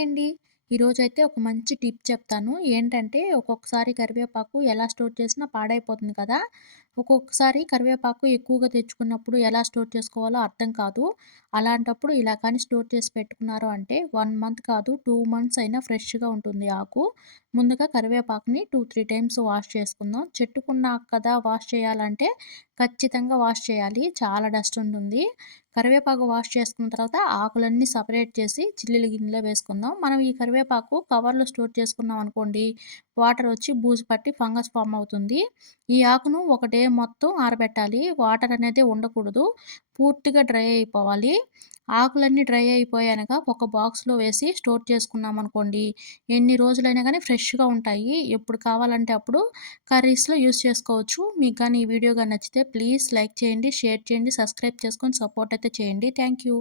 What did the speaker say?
Hi అండి. ఈరోజైతే ఒక మంచి టిప్ చెప్తాను. ఏంటంటే ఒక్కొక్కసారి కరివేపాకు ఎలా స్టోర్ చేసినా పాడైపోతుంది కదా! ఒక్కొక్కసారి కరివేపాకు ఎక్కువగా తెచ్చుకున్నప్పుడు ఎలా స్టోర్ చేసుకోవాలో అర్థం కాదు. అలాంటప్పుడు ఇలా కానీ స్టోర్ చేసి పెట్టుకున్నారు అంటే 1 మంత్ కాదు 2 మంత్స్ అయినా ఫ్రెష్‌గా ఉంటుంది ఆకు. ముందుగా కరివేపాకుని 2, 3 టైమ్స్ వాష్ చేసుకుందాం. చెట్టుకున్నాక కదా వాష్ చేయాలంటే ఖచ్చితంగా వాష్ చేయాలి. చాలా డస్ట్ ఉంటుంది. కరివేపాకు వాష్ చేసుకున్న తర్వాత ఆకులన్నీ సెపరేట్ చేసి చిల్లీల గిన్నెలో వేసుకుందాం. మనం ఈ కరివేపాకు కవర్‌లో స్టోర్ చేసుకున్నాం అనుకోండి, వాటర్ వచ్చి బూజు పట్టి ఫంగస్ ఫార్మ్ అవుతుంది. ఈ ఆకును ఒక డే మొత్తం ఆరబెట్టాలి. వాటర్ అనేది ఉండకూడదు. పూర్తిగా డ్రై అయిపోవాలి. ఆకులన్నీ డ్రై అయిపోయాక ఒక బాక్స్‌లో వేసి స్టోర్ చేసుకున్నామనుకోండి, ఎన్ని రోజులైనా గానీ ఫ్రెష్‌గా ఉంటాయి. ఎప్పుడు కావాలంటే అప్పుడు కర్రీస్‌లో యూజ్ చేసుకోవచ్చు. మీకు గానీ ఈ వీడియో గాని నచ్చితే ప్లీజ్ లైక్ చేయండి, షేర్ చేయండి, సబ్స్క్రైబ్ చేసుకొని సపోర్ట్ అయితే చేయండి. Thank you.